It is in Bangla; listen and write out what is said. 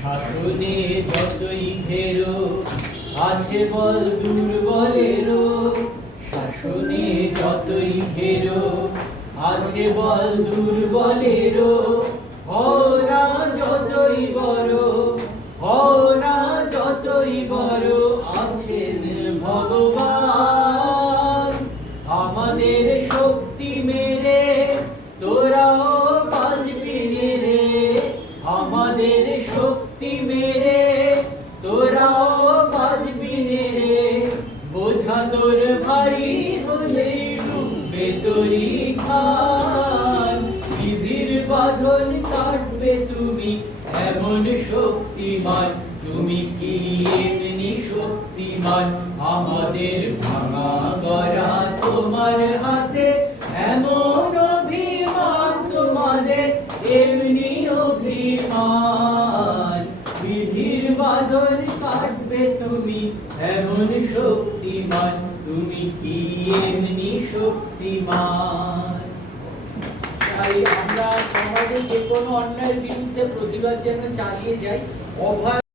শাসনে যতই ঘেরো আছে বল দুর্বলেরও, শাসনে যতই ঘেরো আছে বল দুর্বলেরও। হও না যতই বড়, হও না যতই বড়, আছেন ভগবান। আমাদের শক্তি মেরে তোরাও বাঁচবি রে, আমাদের শক্তি মেরে তোরাও বাঁচবি রে। বোঝা তোর ভারী হলেই ডুববে তোরই খান, বিধির বাঁধন কাটবে তুমি এমন শক্তিমান। তুমি কি এমনি শক্তিমান? আমাদের ভাঙা গড়া তোমার হাতে, এমন অভিমান তোমাদের এমনি অভিমান। বিধির বাঁধন কাটবে তুমি এমন শক্তিমান, তুমি কি এমনি শক্তিমান? তাই আমরা সমাজে যে কোনো অন্যায়ের বিরুদ্ধে প্রতিবাদ যেন চালিয়ে যাই। অভয়